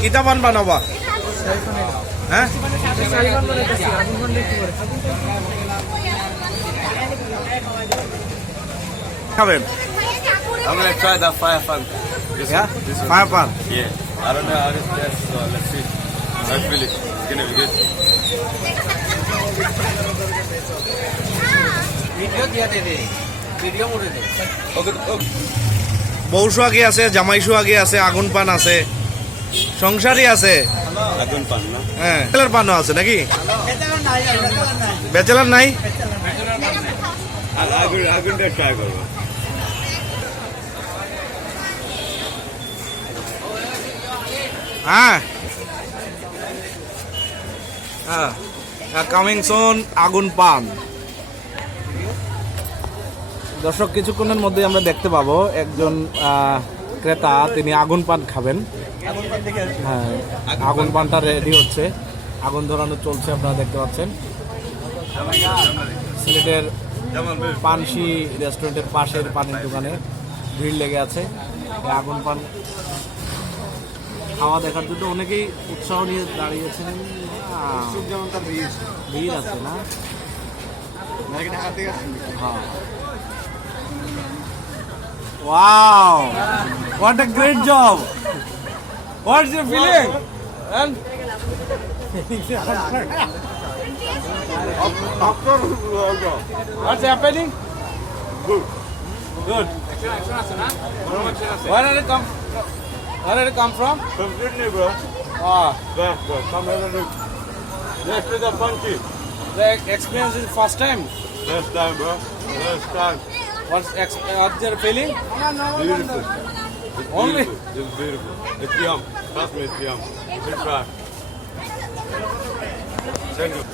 কিতা পান বানাবা? হ্যাঁ খাবেন? I'm gonna try the fire pan. Yeah? Fire pan? Yeah. I don't know how this tastes, so let's see. Hopefully, it's gonna be good. বউ সোহাগী আছে, জামাই সোহাগী আছে, আগুন পান আছে, সংসারী আছে। Agun pan, no? হ্যাঁ, ব্যাচেলার পানও আছে নাকি? ব্যাচেলার নাই? Agunটা try করবো। হ্যাঁ হ্যাঁ, কামিং সুন আগুন পান। দর্শক, কিছুক্ষণের মধ্যে আমরা দেখতে পাবো একজন ক্রেতা, তিনি আগুন পান খাবেন। হ্যাঁ, আগুন পানটা রেডি হচ্ছে, আগুন ধরানো চলছে, আপনারা দেখতে পাচ্ছেন। সিলেটের পানসি রেস্টুরেন্টের পাশের পানির দোকানে ভিড় লেগে আছে। আগুন পান খাওয়া দেখার জন্য অনেকেই উৎসাহ নিয়ে দাঁড়িয়েছেন। ভিড় আছে না? হ্যাঁ। Wow! What a great job! What's your feeling? And what's happening? Good. Good. Where did it come? Where did it come from? From Sydney, bro. Ah, There, bro. Come here and look. Next to the punchy. the experience is first time. Next time, bro. Next time. What's your feeling? Beautiful. It's Only? beautiful. It's beautiful. It's yum. Trust me, it's yum. Good try. Thank you.